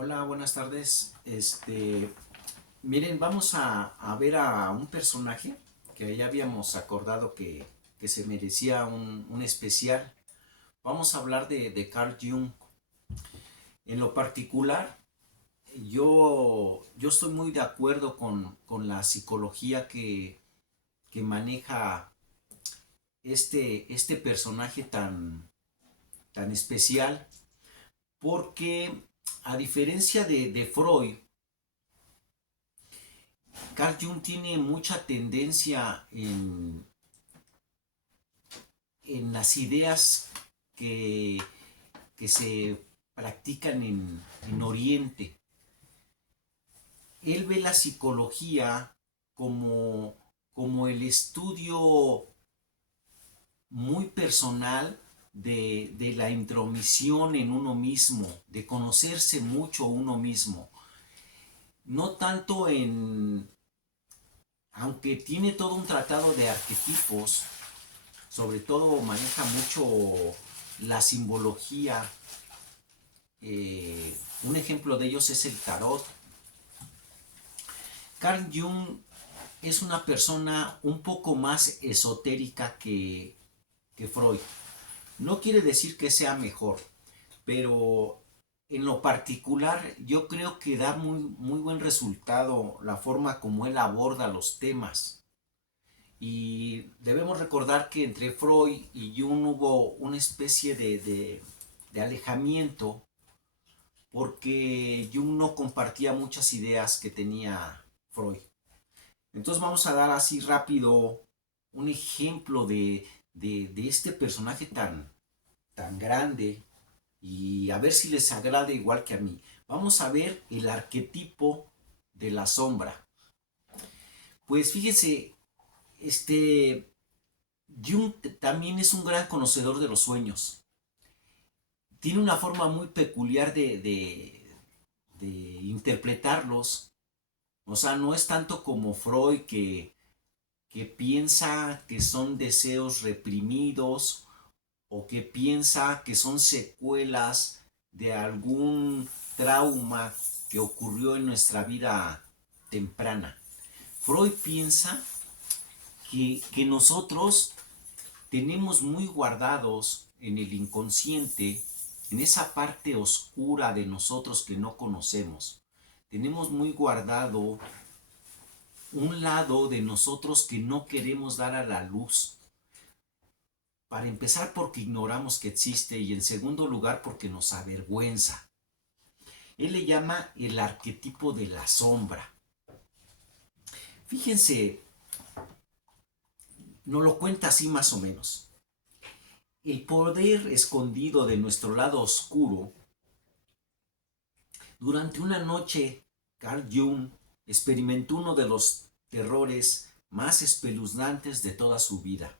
Hola, buenas tardes. Miren, vamos a ver a un personaje que ya habíamos acordado que se merecía un especial. Vamos a hablar de Carl Jung. En lo particular, yo estoy muy de acuerdo con la psicología que maneja este personaje tan especial, porque a diferencia de Freud, Carl Jung tiene mucha tendencia en las ideas que, que se practican en Oriente. Él ve la psicología como el estudio muy personal de la intromisión en uno mismo, de conocerse mucho uno mismo. No tanto aunque tiene todo un tratado de arquetipos, sobre todo maneja mucho la simbología. Un ejemplo de ellos es el tarot. Carl Jung es una persona un poco más esotérica que Freud. No quiere decir que sea mejor, pero en lo particular yo creo que da muy buen resultado la forma como él aborda los temas. Y debemos recordar que entre Freud y Jung hubo una especie de alejamiento porque Jung no compartía muchas ideas que tenía Freud. Entonces vamos a dar así rápido un ejemplo de este personaje tan grande y a ver si les agrada igual que a mí. Vamos a ver el arquetipo de la sombra. Pues fíjense, este Jung también es un gran conocedor de los sueños. Tiene una forma muy peculiar de interpretarlos. O sea, no es tanto como Freud que piensa que son deseos reprimidos o que piensa que son secuelas de algún trauma que ocurrió en nuestra vida temprana. Freud piensa que nosotros tenemos muy guardados en el inconsciente, en esa parte oscura de nosotros que no conocemos. Tenemos muy guardado un lado de nosotros que no queremos dar a la luz. Para empezar porque ignoramos que existe y en segundo lugar porque nos avergüenza. Él le llama el arquetipo de la sombra. Fíjense, nos lo cuenta así más o menos. El poder escondido de nuestro lado oscuro. Durante una noche, Carl Jung experimentó uno de los terrores más espeluznantes de toda su vida.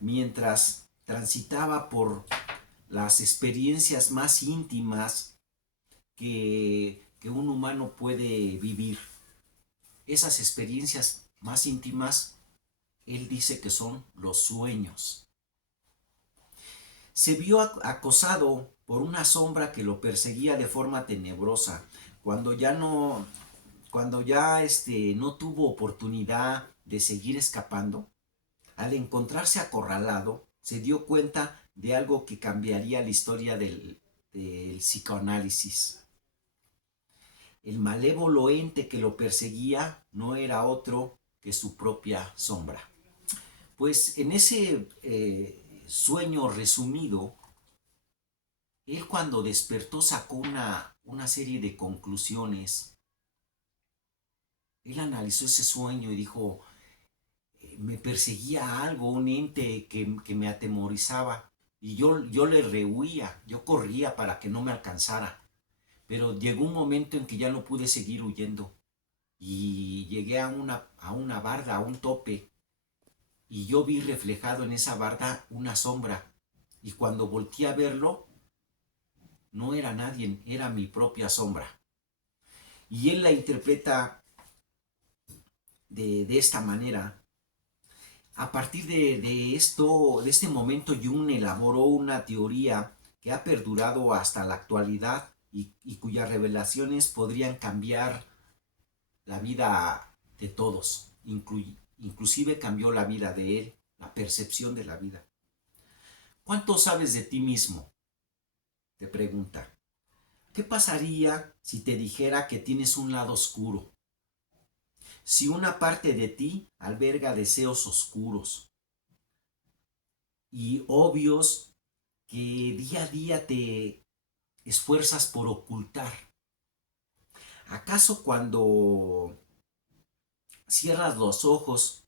Mientras transitaba por las experiencias más íntimas que un humano puede vivir. Esas experiencias más íntimas, él dice que son los sueños. Se vio acosado por una sombra que lo perseguía de forma tenebrosa. Cuando ya no, no tuvo oportunidad de seguir escapando, al encontrarse acorralado, se dio cuenta de algo que cambiaría la historia del psicoanálisis. El malévolo ente que lo perseguía no era otro que su propia sombra. Pues en ese sueño resumido, él cuando despertó sacó una serie de conclusiones. Él analizó ese sueño y dijo, me perseguía algo, un ente que me atemorizaba. Y yo le rehuía, yo corría para que no me alcanzara. Pero llegó un momento en que ya no pude seguir huyendo. Y llegué a una barda, a un tope. Y yo vi reflejado en esa barda una sombra. Y cuando volteé a verlo, no era nadie, era mi propia sombra. Y él la interpreta de esta manera. A partir de este momento, Jung elaboró una teoría que ha perdurado hasta la actualidad y cuyas revelaciones podrían cambiar la vida de todos, inclusive cambió la vida de él, la percepción de la vida. ¿Cuánto sabes de ti mismo? Te pregunta. ¿Qué pasaría si te dijera que tienes un lado oscuro? Si una parte de ti alberga deseos oscuros y obvios que día a día te esfuerzas por ocultar. ¿Acaso cuando cierras los ojos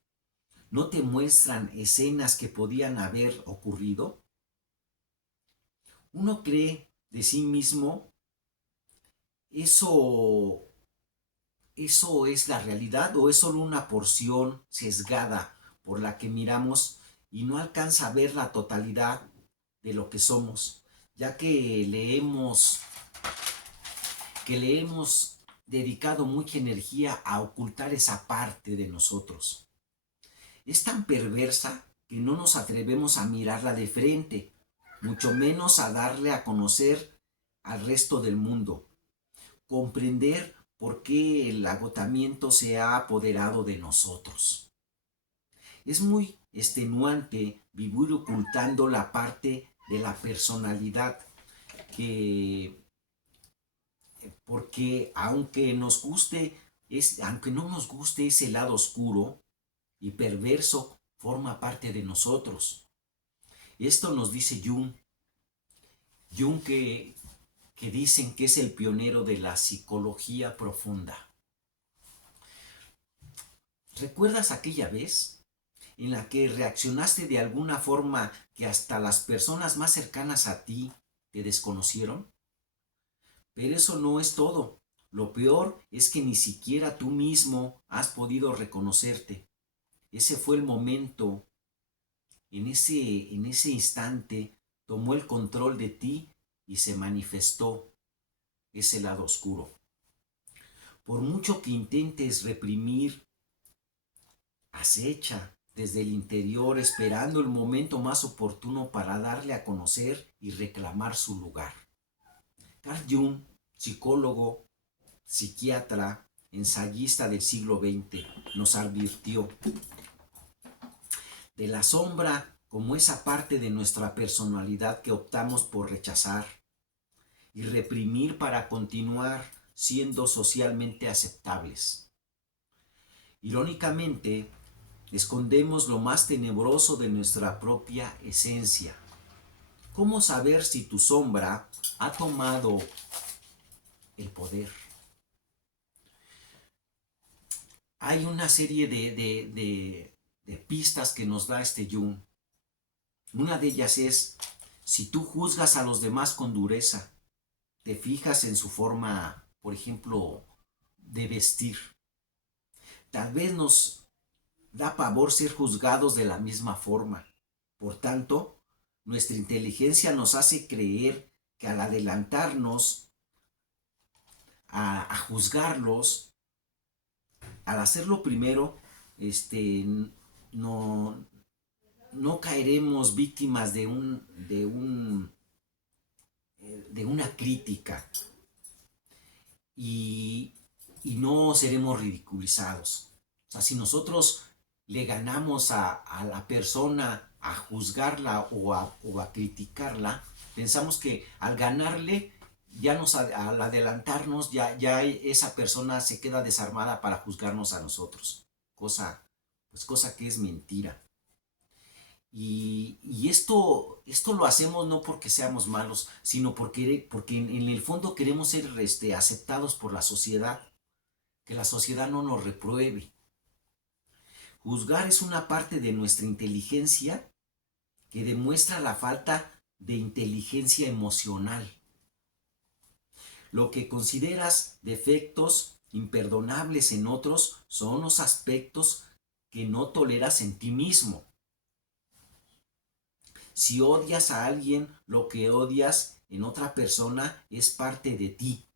no te muestran escenas que podían haber ocurrido? Uno cree de sí mismo, eso, eso es la realidad o es solo una porción sesgada por la que miramos y no alcanza a ver la totalidad de lo que somos, ya que le hemos dedicado mucha energía a ocultar esa parte de nosotros. Es tan perversa que no nos atrevemos a mirarla de frente, mucho menos a darle a conocer al resto del mundo. Comprender por qué el agotamiento se ha apoderado de nosotros. Es muy extenuante vivir ocultando la parte de la personalidad que, porque aunque no nos guste ese lado oscuro y perverso, forma parte de nosotros. Esto nos dice Jung que dicen que es el pionero de la psicología profunda. ¿Recuerdas aquella vez en la que reaccionaste de alguna forma que hasta las personas más cercanas a ti te desconocieron? Pero eso no es todo. Lo peor es que ni siquiera tú mismo has podido reconocerte. Ese fue el momento, en ese instante, tomó el control de ti y se manifestó ese lado oscuro. Por mucho que intentes reprimir, acecha desde el interior esperando el momento más oportuno para darle a conocer y reclamar su lugar. Carl Jung, psicólogo, psiquiatra, ensayista del siglo XX, nos advirtió de la sombra como esa parte de nuestra personalidad que optamos por rechazar y reprimir para continuar siendo socialmente aceptables. Irónicamente, escondemos lo más tenebroso de nuestra propia esencia. ¿Cómo saber si tu sombra ha tomado el poder? Hay una serie de pistas que nos da este Jung. Una de ellas es, si tú juzgas a los demás con dureza, te fijas en su forma, por ejemplo, de vestir. Tal vez nos da pavor ser juzgados de la misma forma. Por tanto, nuestra inteligencia nos hace creer que al adelantarnos a juzgarlos, al hacerlo primero, no, no caeremos víctimas de una crítica y, y no seremos ridiculizados. O sea, si nosotros le ganamos a la persona a juzgarla o a criticarla, pensamos que al ganarle, al adelantarnos, ya esa persona se queda desarmada para juzgarnos a nosotros. Cosa que es mentira. Y esto lo hacemos no porque seamos malos, sino porque en el fondo queremos ser aceptados por la sociedad, que la sociedad no nos repruebe. Juzgar es una parte de nuestra inteligencia que demuestra la falta de inteligencia emocional. Lo que consideras defectos imperdonables en otros son los aspectos que no toleras en ti mismo. Si odias a alguien, lo que odias en otra persona es parte de ti.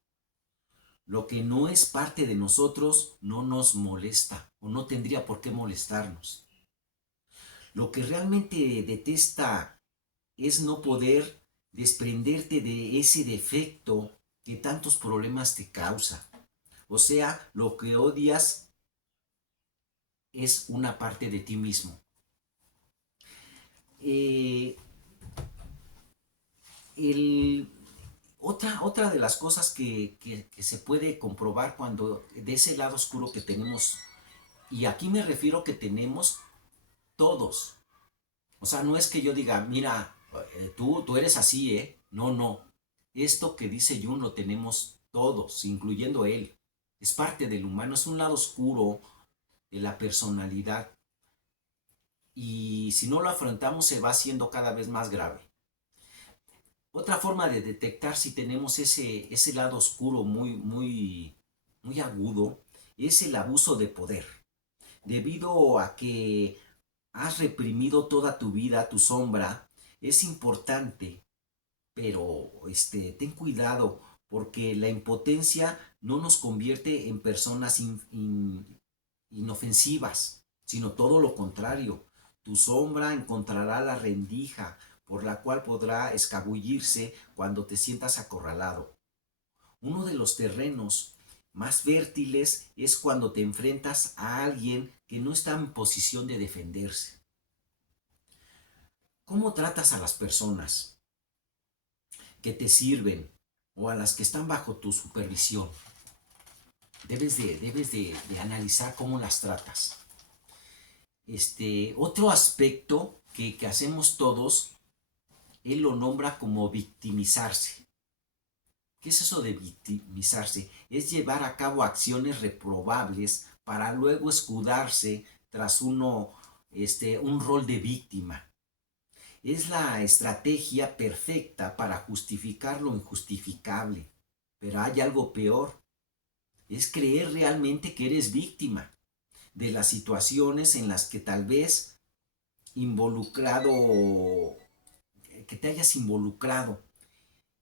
Lo que no es parte de nosotros no nos molesta o no tendría por qué molestarnos. Lo que realmente detesta es no poder desprenderte de ese defecto que tantos problemas te causa. O sea, lo que odias es una parte de ti mismo. Eh, el, otra de las cosas que se puede comprobar cuando de ese lado oscuro que tenemos, y aquí me refiero que tenemos todos. O sea, no es que yo diga, mira, tú eres así, ¿eh? No, no. Esto que dice Jung lo tenemos todos, incluyendo él. Es parte del humano, es un lado oscuro de la personalidad. Y si no lo afrontamos se va haciendo cada vez más grave. Otra forma de detectar si tenemos ese lado oscuro muy agudo es el abuso de poder. Debido a que has reprimido toda tu vida, tu sombra, es importante, pero ten cuidado, porque la impotencia no nos convierte en personas inofensivas, sino todo lo contrario. Tu sombra encontrará la rendija por la cual podrá escabullirse cuando te sientas acorralado. Uno de los terrenos más fértiles es cuando te enfrentas a alguien que no está en posición de defenderse. ¿Cómo tratas a las personas que te sirven o a las que están bajo tu supervisión? Debes de analizar cómo las tratas. Otro aspecto que hacemos todos, él lo nombra como victimizarse. ¿Qué es eso de victimizarse? Es llevar a cabo acciones reprobables para luego escudarse tras un rol de víctima. Es la estrategia perfecta para justificar lo injustificable. Pero hay algo peor. Es creer realmente que eres víctima de las situaciones en las que tal vez que te hayas involucrado,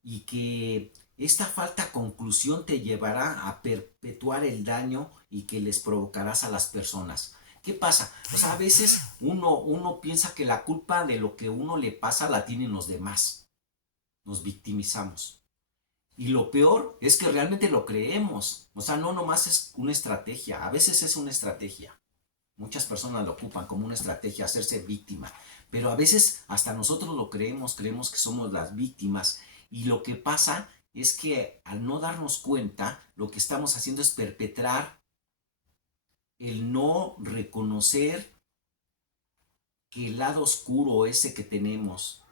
y que esta falta de conclusión te llevará a perpetuar el daño y que les provocarás a las personas. ¿Qué pasa? O sea, a veces uno piensa que la culpa de lo que uno le pasa la tienen los demás. Nos victimizamos. Y lo peor es que realmente lo creemos. O sea, no nomás es una estrategia. A veces es una estrategia. Muchas personas lo ocupan como una estrategia, hacerse víctima. Pero a veces hasta nosotros lo creemos que somos las víctimas. Y lo que pasa es que al no darnos cuenta, lo que estamos haciendo es perpetrar el no reconocer que el lado oscuro ese que tenemos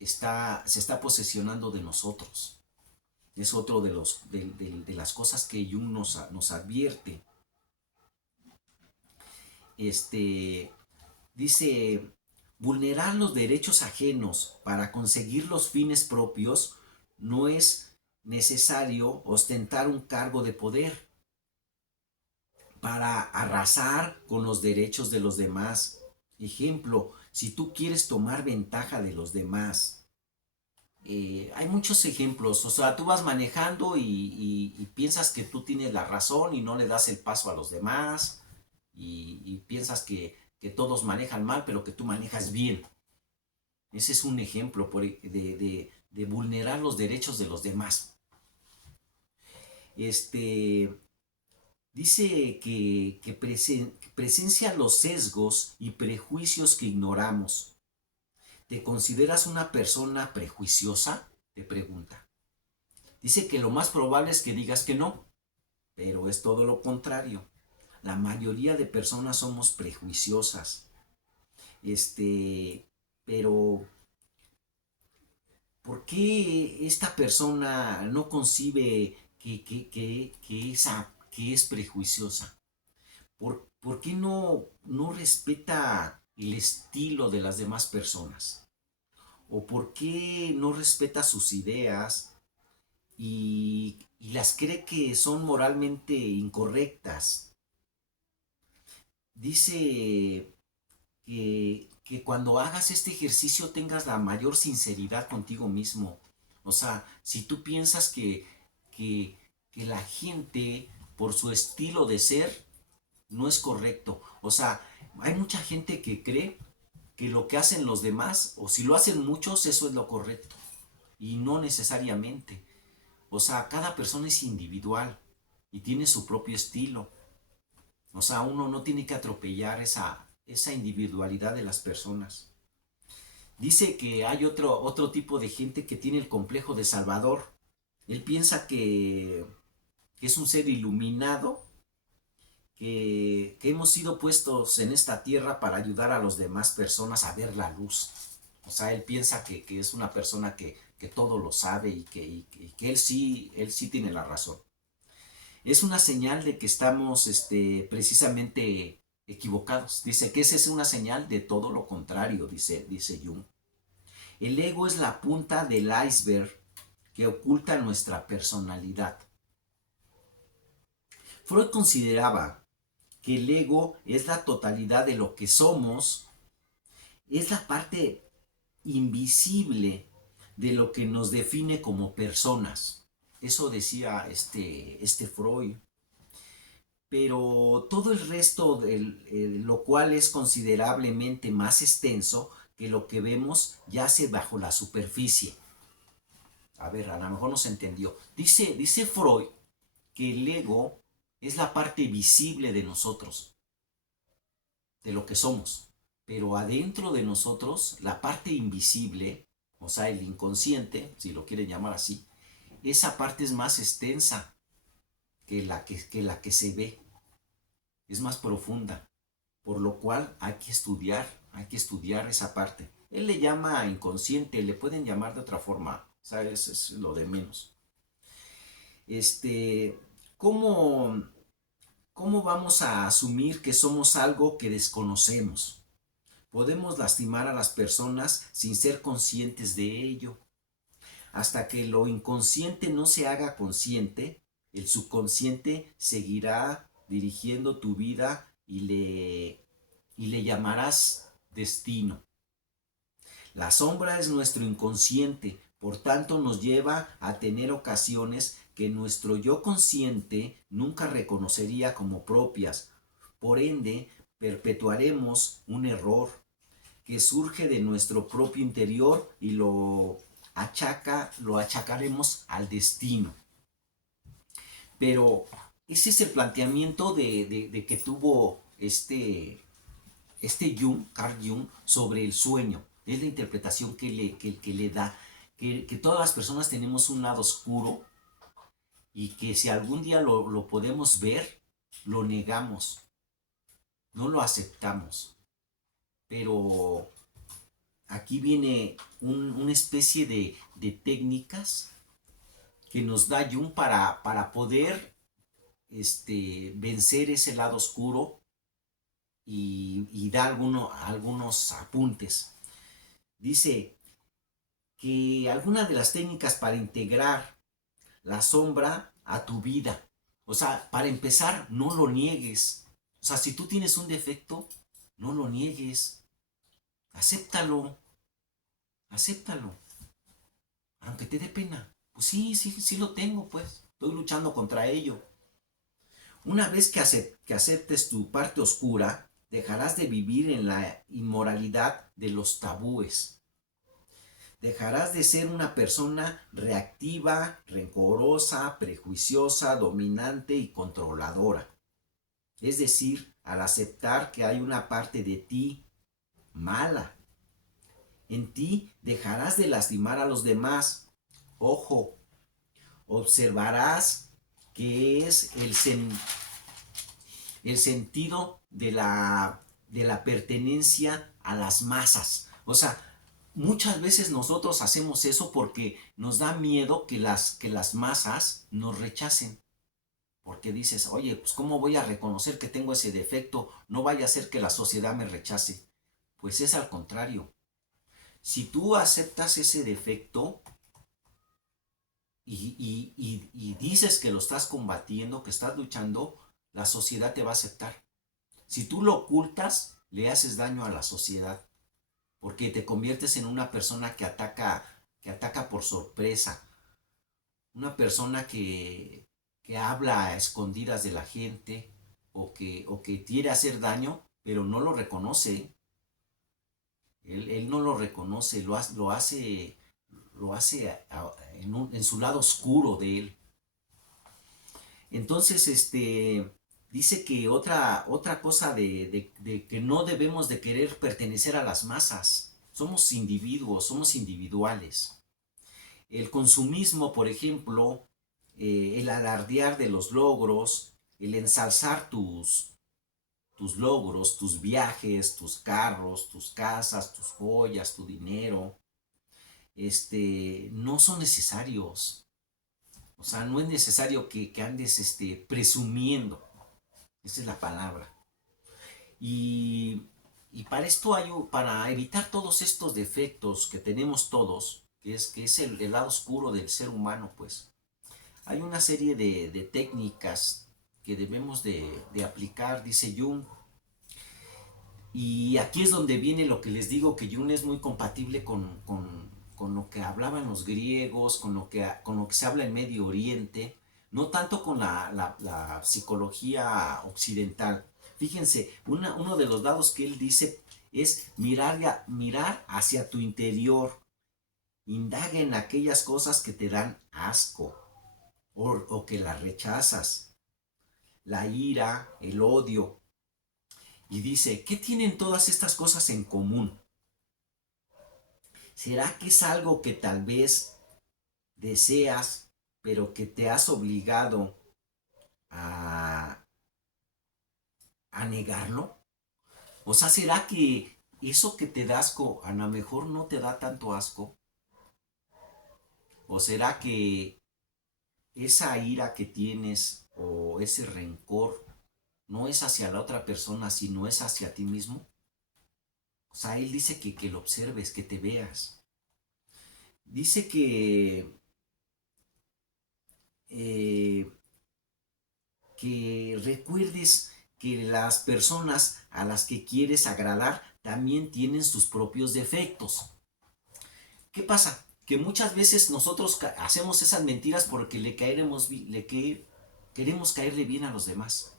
se está posesionando de nosotros. Es otro de las cosas que Jung nos advierte. Dice, vulnerar los derechos ajenos para conseguir los fines propios no es necesario ostentar un cargo de poder para arrasar con los derechos de los demás. Ejemplo, si tú quieres tomar ventaja de los demás, hay muchos ejemplos. O sea, tú vas manejando y piensas que tú tienes la razón y no le das el paso a los demás, y piensas que todos manejan mal, pero que tú manejas bien. Ese es un ejemplo de vulnerar los derechos de los demás. Dice que presencia los sesgos y prejuicios que ignoramos. ¿Te consideras una persona prejuiciosa? Te pregunta. Dice que lo más probable es que digas que no, pero es todo lo contrario. La mayoría de personas somos prejuiciosas. Pero ¿por qué esta persona no concibe que es prejuiciosa? ¿Por qué no respeta el estilo de las demás personas? ¿O por qué no respeta sus ideas y las cree que son moralmente incorrectas? Dice que cuando hagas este ejercicio tengas la mayor sinceridad contigo mismo. O sea, si tú piensas que la gente, por su estilo de ser, no es correcto. O sea, hay mucha gente que cree que lo que hacen los demás, o si lo hacen muchos, eso es lo correcto. Y no necesariamente. O sea, cada persona es individual y tiene su propio estilo. O sea, uno no tiene que atropellar esa individualidad de las personas. Dice que hay otro tipo de gente que tiene el complejo de Salvador. Él piensa que es un ser iluminado, que hemos sido puestos en esta tierra para ayudar a las demás personas a ver la luz. O sea, él piensa que es una persona que todo lo sabe y que él sí tiene la razón. Es una señal de que estamos precisamente equivocados. Dice que esa es una señal de todo lo contrario, dice Jung. El ego es la punta del iceberg que oculta nuestra personalidad. Freud consideraba que el ego es la totalidad de lo que somos, es la parte invisible de lo que nos define como personas. Eso decía este Freud. Pero todo el resto, lo cual es considerablemente más extenso que lo que vemos, yace bajo la superficie. A ver, a lo mejor no se entendió. Dice Freud que el ego es la parte visible de nosotros, de lo que somos. Pero adentro de nosotros, la parte invisible, o sea, el inconsciente, si lo quieren llamar así, esa parte es más extensa que la que se ve. Es más profunda, por lo cual hay que estudiar esa parte. Él le llama inconsciente, le pueden llamar de otra forma, ¿sabes? Es lo de menos. Este, ¿cómo, ¿Cómo vamos a asumir que somos algo que desconocemos? Podemos lastimar a las personas sin ser conscientes de ello. Hasta que lo inconsciente no se haga consciente, el subconsciente seguirá dirigiendo tu vida y le llamarás destino. La sombra es nuestro inconsciente, por tanto nos lleva a tener ocasiones que nuestro yo consciente nunca reconocería como propias. Por ende, perpetuaremos un error que surge de nuestro propio interior y lo achacaremos al destino. Pero ese es el planteamiento de que tuvo Carl Jung, sobre el sueño. Es la interpretación que le da. Que todas las personas tenemos un lado oscuro y que si algún día lo podemos ver, lo negamos, no lo aceptamos. Pero aquí viene una especie de técnicas que nos da Jung para poder vencer ese lado oscuro y da algunos apuntes. Dice que algunas de las técnicas para integrar la sombra a tu vida. O sea, para empezar, no lo niegues. O sea, si tú tienes un defecto, no lo niegues. Acéptalo. Acéptalo. Aunque te dé pena. Pues sí, sí, sí lo tengo, pues. Estoy luchando contra ello. Una vez que aceptes tu parte oscura, dejarás de vivir en la inmoralidad de los tabúes. Dejarás de ser una persona reactiva, rencorosa, prejuiciosa, dominante y controladora. Es decir, al aceptar que hay una parte de ti mala, en ti dejarás de lastimar a los demás. Ojo, observarás que es el sentido de la pertenencia a las masas. O sea, muchas veces nosotros hacemos eso porque nos da miedo que las masas nos rechacen. Porque dices, oye, pues ¿cómo voy a reconocer que tengo ese defecto? No vaya a ser que la sociedad me rechace. Pues es al contrario. Si tú aceptas ese defecto y dices que lo estás combatiendo, que estás luchando, la sociedad te va a aceptar. Si tú lo ocultas, le haces daño a la sociedad, porque te conviertes en una persona que ataca por sorpresa, una persona que habla a escondidas de la gente o que quiere hacer daño, pero no lo reconoce. Él no lo reconoce, lo hace lo hace en su lado oscuro de él. Entonces, dice que otra cosa de que no debemos de querer pertenecer a las masas. Somos individuos, somos individuales. El consumismo, por ejemplo, el alardear de los logros, el ensalzar tus logros, tus viajes, tus carros, tus casas, tus joyas, tu dinero, no son necesarios. O sea, no es necesario que andes presumiendo. Esa es la palabra. Y, y para esto para evitar todos estos defectos que tenemos todos, que es el lado oscuro del ser humano, pues, hay una serie de técnicas que debemos de aplicar, dice Jung. Y aquí es donde viene lo que les digo, que Jung es muy compatible con lo que hablaban los griegos, con lo que se habla en Medio Oriente, no tanto con la psicología occidental. Fíjense, uno de los lados que él dice es mirar hacia tu interior, indaga en aquellas cosas que te dan asco o que las rechazas, la ira, el odio. Y dice, ¿qué tienen todas estas cosas en común? ¿Será que es algo que tal vez deseas, pero que te has obligado a, a negarlo? O sea, ¿será que eso que te da asco a lo mejor no te da tanto asco? ¿O será que esa ira que tienes o ese rencor no es hacia la otra persona, sino es hacia ti mismo? O sea, él dice que lo observes, que te veas. Dice eh, que recuerdes que las personas a las que quieres agradar también tienen sus propios defectos. ¿Qué pasa? Que muchas veces nosotros hacemos esas mentiras porque queremos caerle bien a los demás.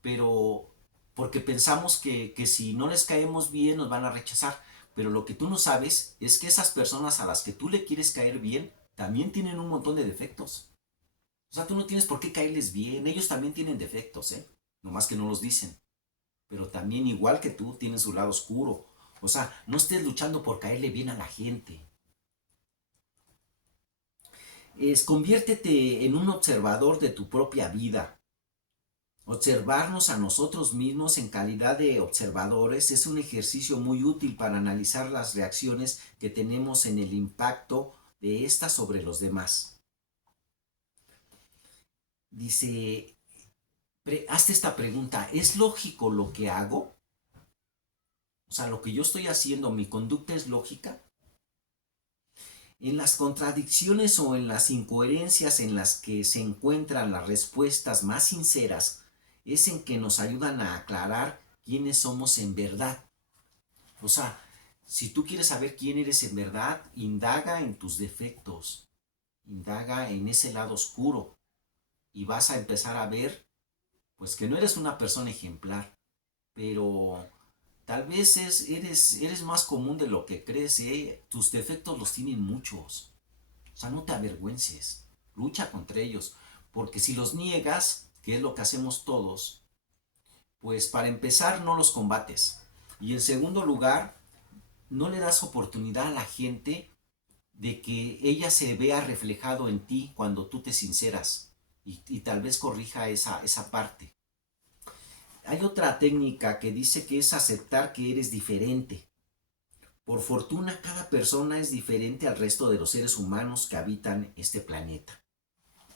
Pero porque pensamos que si no les caemos bien nos van a rechazar. Pero lo que tú no sabes es que esas personas a las que tú le quieres caer bien también tienen un montón de defectos. O sea, tú no tienes por qué caerles bien. Ellos también tienen defectos, ¿eh? Nomás que no los dicen. Pero también, igual que tú, tienen su lado oscuro. O sea, no estés luchando por caerle bien a la gente. Conviértete en un observador de tu propia vida. Observarnos a nosotros mismos en calidad de observadores es un ejercicio muy útil para analizar las reacciones que tenemos en el impacto de estas sobre los demás. Dice, hazte esta pregunta, ¿es lógico lo que hago? O sea, lo que yo estoy haciendo, ¿mi conducta es lógica? En las contradicciones o en las incoherencias en las que se encuentran las respuestas más sinceras es en que nos ayudan a aclarar quiénes somos en verdad. O sea, si tú quieres saber quién eres en verdad, indaga en tus defectos, indaga en ese lado oscuro y vas a empezar a ver, pues que no eres una persona ejemplar, pero tal vez eres más común de lo que crees, ¿eh? Tus defectos los tienen muchos. O sea, no te avergüences, lucha contra ellos, porque si los niegas, que es lo que hacemos todos, pues para empezar no los combates. Y en segundo lugar, no le das oportunidad a la gente de que ella se vea reflejado en ti cuando tú te sinceras y tal vez corrija esa parte. Hay otra técnica que dice que es aceptar que eres diferente. Por fortuna, cada persona es diferente al resto de los seres humanos que habitan este planeta.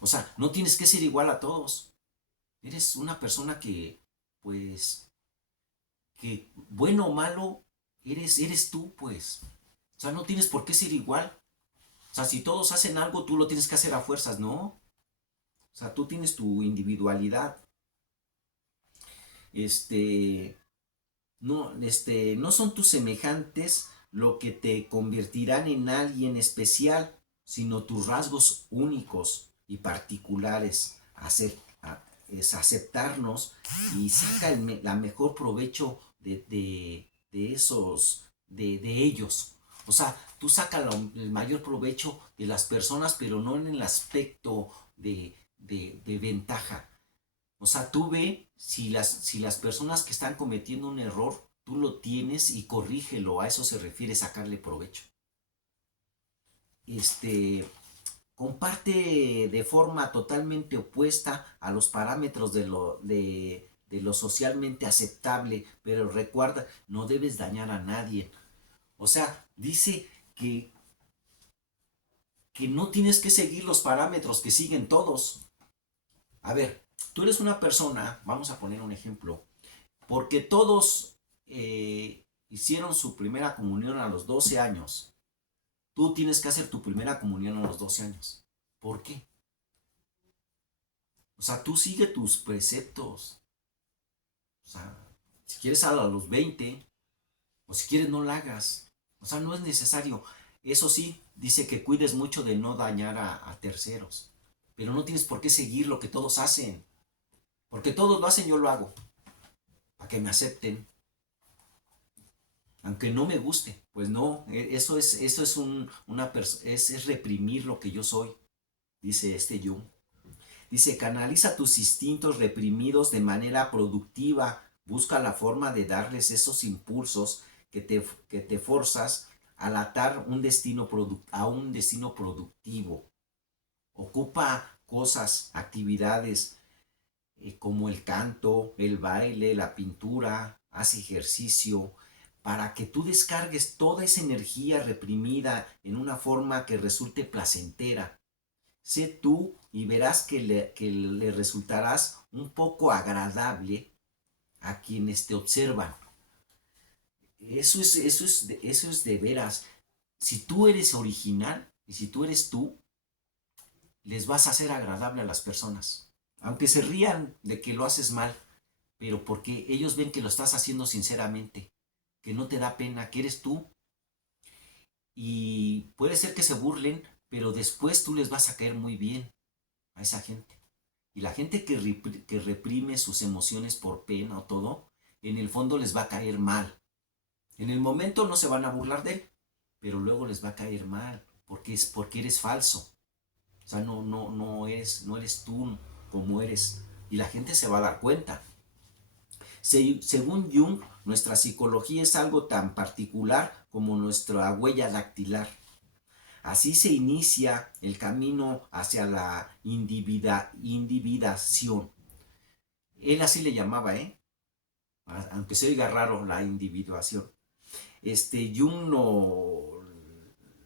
O sea, no tienes que ser igual a todos. Eres una persona pues, que bueno o malo, eres tú, pues. O sea, no tienes por qué ser igual. O sea, si todos hacen algo, tú lo tienes que hacer a fuerzas, ¿no? O sea, tú tienes tu individualidad. No son tus semejantes lo que te convertirán en alguien especial, sino tus rasgos únicos y particulares. Es aceptarnos y saca la mejor provecho de ellos. O sea, tú sacas el mayor provecho de las personas, pero no en el aspecto de ventaja. O sea, tú ve si las personas que están cometiendo un error, tú lo tienes y corrígelo. A eso se refiere sacarle provecho. Este, comparte de forma totalmente opuesta a los parámetros de lo socialmente aceptable, pero recuerda, no debes dañar a nadie. O sea, dice que no tienes que seguir los parámetros que siguen todos. A ver, tú eres una persona, vamos a poner un ejemplo, porque todos hicieron su primera comunión a los 12 años. Tú tienes que hacer tu primera comunión a los 12 años. ¿Por qué? O sea, tú sigue tus preceptos. O sea, si quieres a los 20, o si quieres no la hagas. O sea, no es necesario. Eso sí, dice que cuides mucho de no dañar a terceros. Pero no tienes por qué seguir lo que todos hacen. Porque todos lo hacen, yo lo hago. Para que me acepten. Aunque no me guste. Pues no, eso es reprimir lo que yo soy. Dice este Jung. Dice, canaliza tus instintos reprimidos de manera productiva. Busca la forma de darles esos impulsos que te forzas al atar a un destino productivo. Ocupa cosas, actividades como el canto, el baile, la pintura, haz ejercicio, para que tú descargues toda esa energía reprimida en una forma que resulte placentera. Sé tú y verás que le resultarás un poco agradable a quienes te observan. Eso es de veras. Si tú eres original y si tú eres tú, les vas a hacer agradable a las personas. Aunque se rían de que lo haces mal, pero porque ellos ven que lo estás haciendo sinceramente, que no te da pena, que eres tú. Y puede ser que se burlen, pero después tú les vas a caer muy bien a esa gente. Y la gente que reprime sus emociones por pena o todo, en el fondo les va a caer mal. En el momento no se van a burlar de él, pero luego les va a caer mal, porque eres falso. O sea, no eres tú como eres. Y la gente se va a dar cuenta. Según Jung, nuestra psicología es algo tan particular como nuestra huella dactilar. Así se inicia el camino hacia la individuación. Él así le llamaba, aunque se oiga raro, la individuación. Jung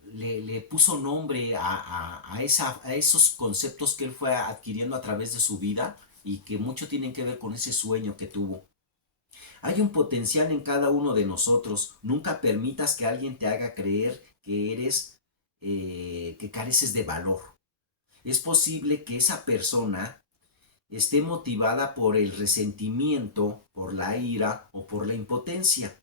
le puso nombre a esos conceptos que él fue adquiriendo a través de su vida y que mucho tienen que ver con ese sueño que tuvo. Hay un potencial en cada uno de nosotros. Nunca permitas que alguien te haga creer que careces de valor. Es posible que esa persona esté motivada por el resentimiento, por la ira o por la impotencia.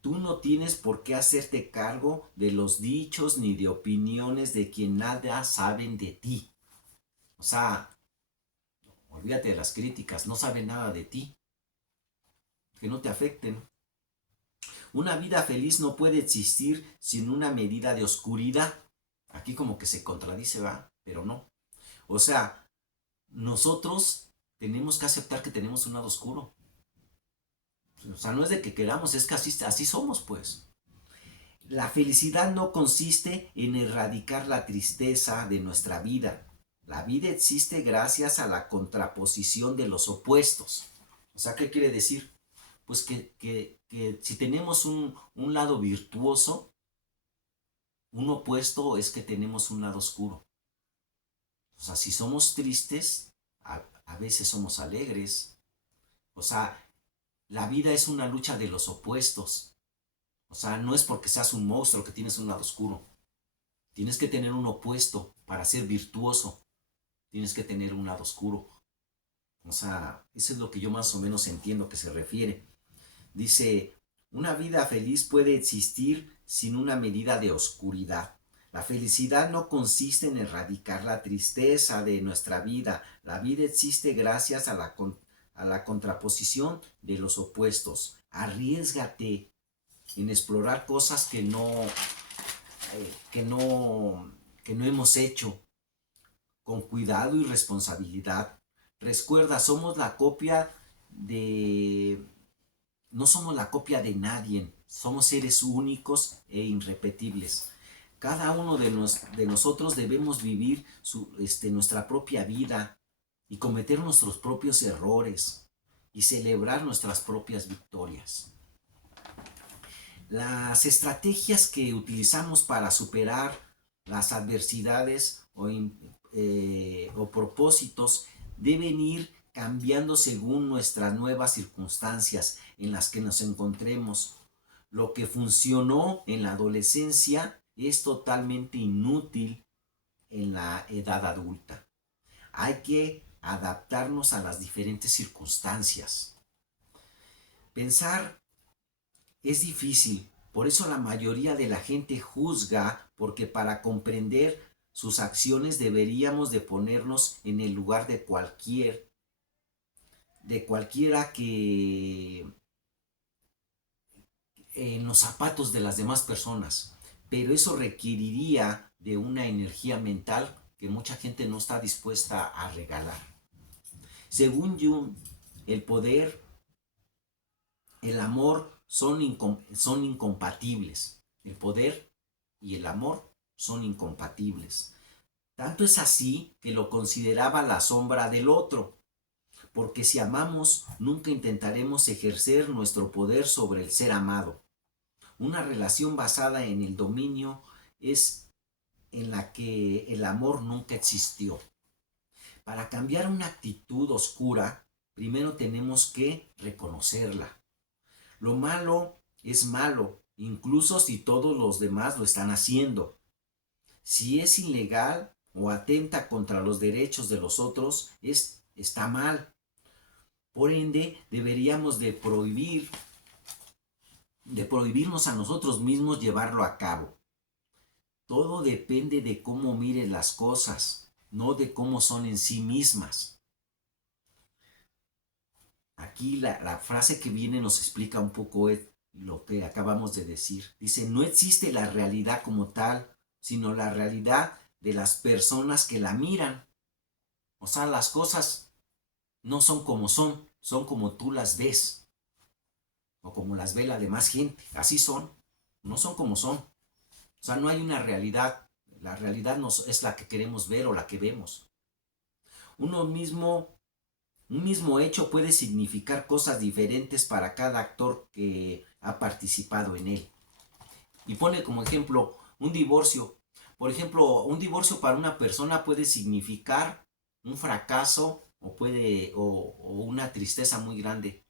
Tú no tienes por qué hacerte cargo de los dichos ni de opiniones de quien nada saben de ti. O sea, olvídate de las críticas, no saben nada de ti, que no te afecten. Una vida feliz no puede existir sin una medida de oscuridad. Aquí como que se contradice, va, pero no. O sea, nosotros tenemos que aceptar que tenemos un lado oscuro. O sea, no es de que queramos, es que así somos, pues. La felicidad no consiste en erradicar la tristeza de nuestra vida. La vida existe gracias a la contraposición de los opuestos. O sea, ¿qué quiere decir? Pues que si tenemos un lado virtuoso, un opuesto es que tenemos un lado oscuro. O sea, si somos tristes, a veces somos alegres. O sea, la vida es una lucha de los opuestos. O sea, no es porque seas un monstruo que tienes un lado oscuro. Tienes que tener un opuesto para ser virtuoso. Tienes que tener un lado oscuro. O sea, eso es lo que yo más o menos entiendo que se refiere. Dice, una vida feliz puede existir sin una medida de oscuridad. La felicidad no consiste en erradicar la tristeza de nuestra vida. La vida existe gracias a la contraposición de los opuestos. Arriésgate. en explorar cosas que no, que no hemos hecho, con cuidado y responsabilidad. Recuerda, no somos la copia de nadie, somos seres únicos e irrepetibles. Cada uno de nosotros debemos vivir nuestra propia vida y cometer nuestros propios errores y celebrar nuestras propias victorias. Las estrategias que utilizamos para superar las adversidades o propósitos deben ir cambiando según nuestras nuevas circunstancias en las que nos encontremos. Lo que funcionó en la adolescencia es totalmente inútil en la edad adulta. Hay que adaptarnos a las diferentes circunstancias. Pensar es difícil, por eso la mayoría de la gente juzga, porque para comprender sus acciones deberíamos de ponernos en el lugar de cualquiera que en los zapatos de las demás personas, pero eso requeriría de una energía mental que mucha gente no está dispuesta a regalar. Según Jung, el poder, el amor son incompatibles. El poder y el amor son incompatibles. Tanto es así que lo consideraba la sombra del otro, porque si amamos, nunca intentaremos ejercer nuestro poder sobre el ser amado. Una relación basada en el dominio es en la que el amor nunca existió. Para cambiar una actitud oscura, primero tenemos que reconocerla. Lo malo es malo, incluso si todos los demás lo están haciendo. Si es ilegal o atenta contra los derechos de los otros, está mal. Por ende, deberíamos de prohibirnos a nosotros mismos llevarlo a cabo. Todo depende de cómo mires las cosas, no de cómo son en sí mismas. Aquí la frase que viene nos explica un poco lo que acabamos de decir. Dice, no existe la realidad como tal, sino la realidad de las personas que la miran. O sea, las cosas no son como son como tú las ves. O como las ve la demás gente. Así son, no son como son. O sea, no hay una realidad. La realidad es la que queremos ver o la que vemos. Un mismo hecho puede significar cosas diferentes para cada actor que ha participado en él. Y pone como ejemplo un divorcio. Por ejemplo, un divorcio para una persona puede significar un fracaso o una tristeza muy grande.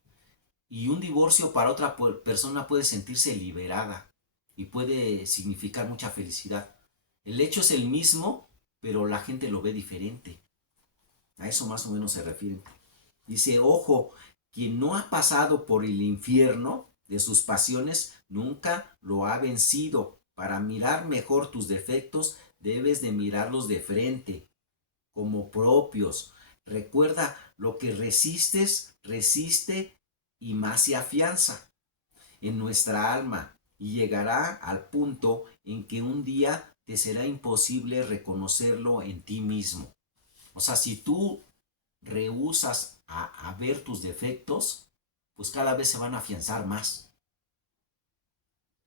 Y un divorcio para otra persona puede sentirse liberada y puede significar mucha felicidad. El hecho es el mismo, pero la gente lo ve diferente. A eso más o menos se refiere. Dice, ojo, quien no ha pasado por el infierno de sus pasiones nunca lo ha vencido. Para mirar mejor tus defectos debes de mirarlos de frente, como propios. Recuerda, lo que resistes, resiste y más se afianza en nuestra alma y llegará al punto en que un día te será imposible reconocerlo en ti mismo. O sea, si tú rehusas a ver tus defectos, pues cada vez se van a afianzar más.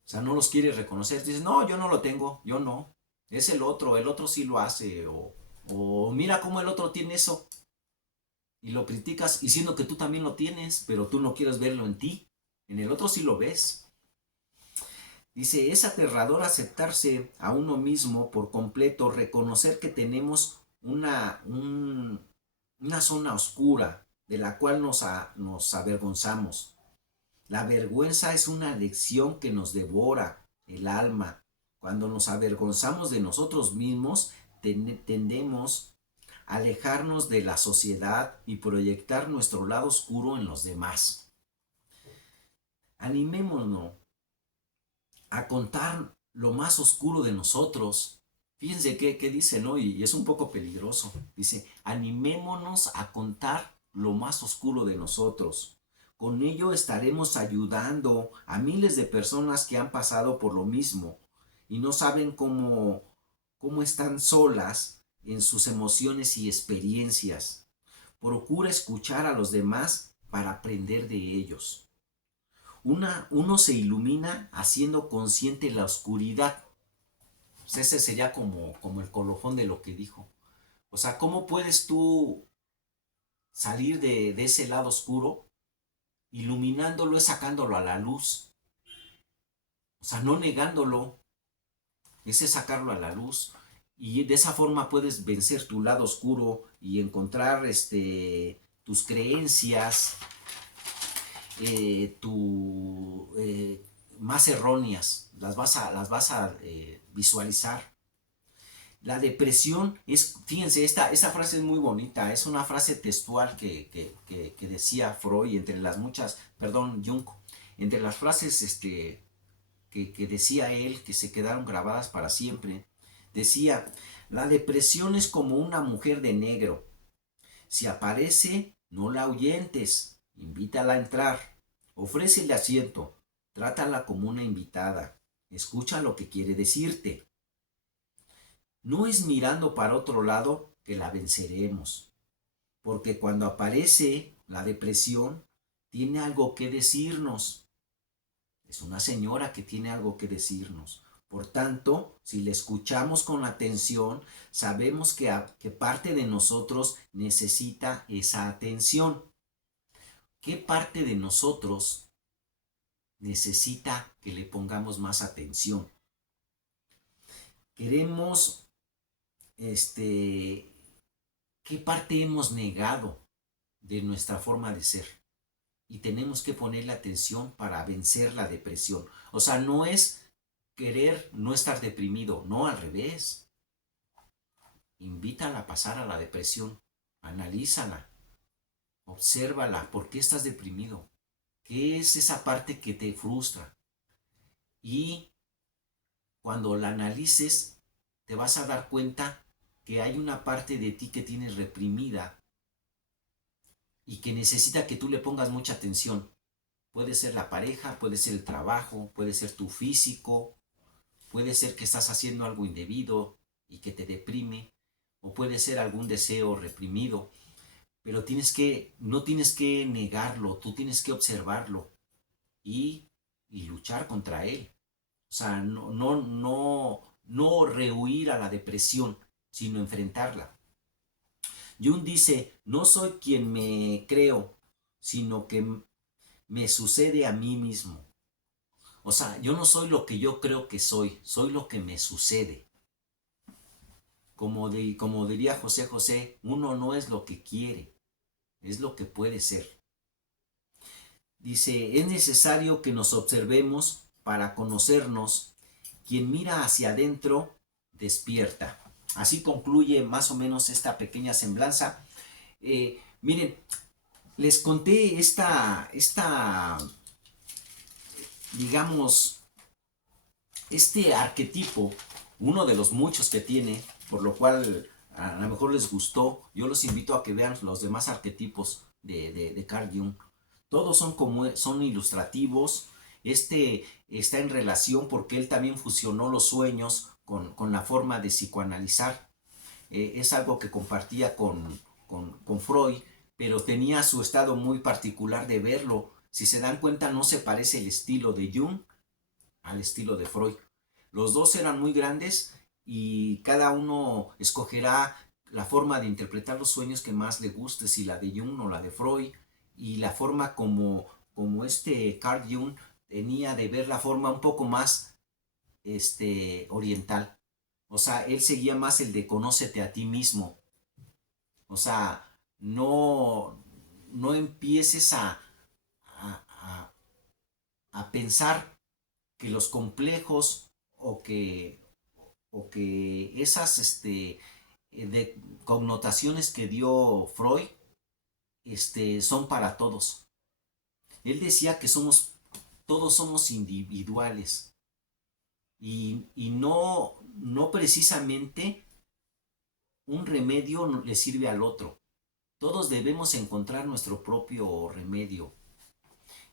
O sea, no los quieres reconocer. Dices, no, yo no lo tengo, yo no. Es el otro sí lo hace. O mira cómo el otro tiene eso. Y lo criticas diciendo que tú también lo tienes, pero tú no quieres verlo en ti. En el otro sí lo ves. Dice, es aterrador aceptarse a uno mismo por completo, reconocer que tenemos una zona oscura de la cual nos avergonzamos. La vergüenza es una lección que nos devora el alma. Cuando nos avergonzamos de nosotros mismos, tendemos a alejarnos de la sociedad y proyectar nuestro lado oscuro en los demás. Animémonos a contar lo más oscuro de nosotros. Fíjense qué dice, ¿no? Y es un poco peligroso. Dice, animémonos a contar lo más oscuro de nosotros. Con ello estaremos ayudando a miles de personas que han pasado por lo mismo y no saben cómo están solas en sus emociones y experiencias. Procura escuchar a los demás para aprender de ellos. Uno se ilumina haciendo consciente la oscuridad. Pues ese sería como el colofón de lo que dijo. O sea, ¿cómo puedes tú salir de ese lado oscuro? Iluminándolo es sacándolo a la luz. O sea, no negándolo, ese es sacarlo a la luz. Y de esa forma puedes vencer tu lado oscuro y encontrar tus creencias, más erróneas. Las vas a visualizar. La depresión es, fíjense, esta frase es muy bonita, es una frase textual que decía Freud, entre las muchas, perdón, Jung, entre las frases que decía él, que se quedaron grabadas para siempre, decía, la depresión es como una mujer de negro. Si aparece, no la ahuyentes, invítala a entrar, ofrécele asiento, trátala como una invitada, escucha lo que quiere decirte. No es mirando para otro lado que la venceremos, porque cuando aparece la depresión, tiene algo que decirnos. Es una señora que tiene algo que decirnos. Por tanto, si le escuchamos con atención, sabemos que parte de nosotros necesita esa atención. ¿Qué parte de nosotros necesita que le pongamos más atención? Queremos, ¿qué parte hemos negado de nuestra forma de ser? Y tenemos que ponerle atención para vencer la depresión. O sea, no es querer no estar deprimido, no, al revés. Invítala a pasar a la depresión, analízala, obsérvala, ¿por qué estás deprimido? ¿Qué es esa parte que te frustra? Y cuando la analices, te vas a dar cuenta que hay una parte de ti que tienes reprimida y que necesita que tú le pongas mucha atención. Puede ser la pareja, puede ser el trabajo, puede ser tu físico, puede ser que estás haciendo algo indebido y que te deprime, o puede ser algún deseo reprimido, pero no tienes que negarlo, tú tienes que observarlo y luchar contra él. O sea, no rehuir a la depresión, sino enfrentarla. Jung dice, no soy quien me creo, sino que me sucede a mí mismo. O sea, yo no soy lo que yo creo que soy lo que me sucede. Como diría José José, uno no es lo que quiere, es lo que puede ser. Dice, es necesario que nos observemos para conocernos. Quien mira hacia adentro, despierta. Así concluye más o menos esta pequeña semblanza. Miren, les conté digamos, este arquetipo, uno de los muchos que tiene, por lo cual a lo mejor les gustó. Yo los invito a que vean los demás arquetipos de Carl Jung. Todos son ilustrativos. Este está en relación porque él también fusionó los sueños con la forma de psicoanalizar. Es algo que compartía con Freud, pero tenía su estado muy particular de verlo. Si se dan cuenta, no se parece el estilo de Jung al estilo de Freud. Los dos eran muy grandes y cada uno escogerá la forma de interpretar los sueños que más le guste, si la de Jung o la de Freud, y la forma como Carl Jung tenía de ver la forma un poco más oriental. O sea, él seguía más el de conócete a ti mismo. O sea, no empieces a, a pensar que los complejos o que esas de connotaciones que dio Freud son para todos. Él decía que todos somos individuales y no precisamente un remedio le sirve al otro. Todos debemos encontrar nuestro propio remedio.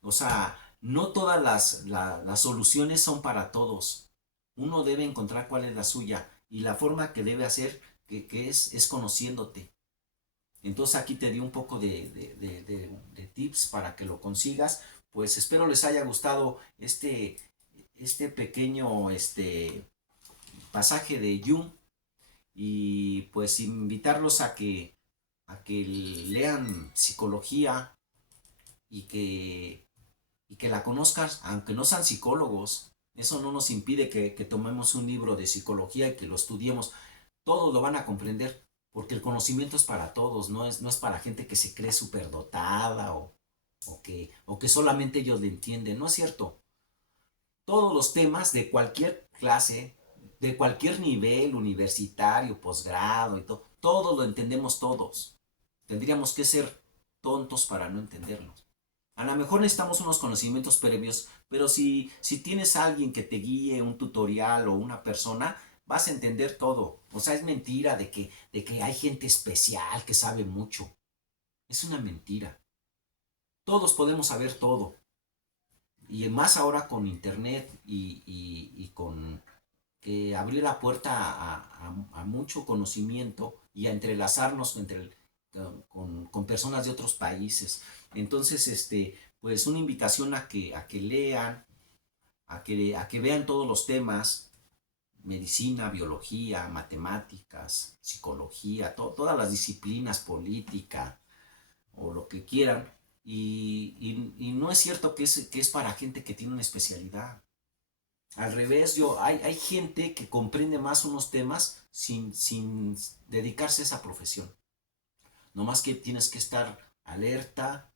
O sea, no todas las soluciones son para todos. Uno debe encontrar cuál es la suya y la forma que debe hacer, que es conociéndote. Entonces aquí te di un poco de tips para que lo consigas. Pues espero les haya gustado este pequeño pasaje de Jung y pues invitarlos a que lean psicología y que la conozcas, aunque no sean psicólogos. Eso no nos impide que tomemos un libro de psicología y que lo estudiemos. Todos lo van a comprender, porque el conocimiento es para todos, no es para gente que se cree superdotada o que solamente ellos le entienden. No es cierto. Todos los temas de cualquier clase, de cualquier nivel, universitario, posgrado y todo, todos lo entendemos todos. Tendríamos que ser tontos para no entenderlo. A lo mejor necesitamos unos conocimientos previos, pero si tienes a alguien que te guíe, un tutorial o una persona, vas a entender todo. O sea, es mentira de que hay gente especial que sabe mucho. Es una mentira. Todos podemos saber todo. Y más ahora con internet y con que abrir la puerta a mucho conocimiento y a entrelazarnos con personas de otros países. Entonces, pues una invitación a que lean, a que vean todos los temas, medicina, biología, matemáticas, psicología, todas las disciplinas, política o lo que quieran. Y no es cierto que es para gente que tiene una especialidad. Al revés, hay gente que comprende más unos temas sin dedicarse a esa profesión. No más que tienes que estar alerta,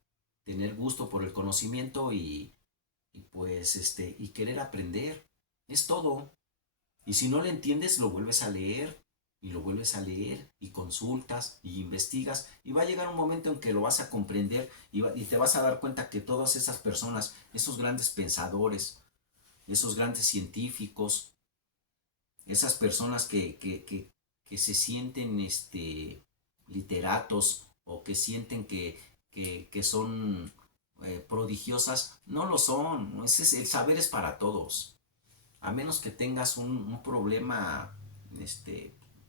tener gusto por el conocimiento y pues y querer aprender. Es todo. Y si no le entiendes, lo vuelves a leer y lo vuelves a leer y consultas y investigas y va a llegar un momento en que lo vas a comprender y te vas a dar cuenta que todas esas personas, esos grandes pensadores, esos grandes científicos, esas personas que se sienten literatos o que sienten que son prodigiosas, no lo son. ¿No? El saber es para todos. A menos que tengas un problema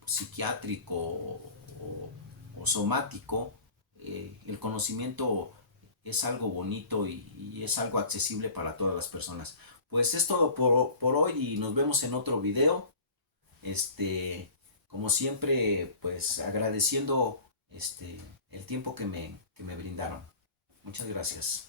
psiquiátrico o somático, el conocimiento es algo bonito y es algo accesible para todas las personas. Pues es todo por hoy y nos vemos en otro video. Como siempre, pues agradeciendo el tiempo que me brindaron. Muchas gracias.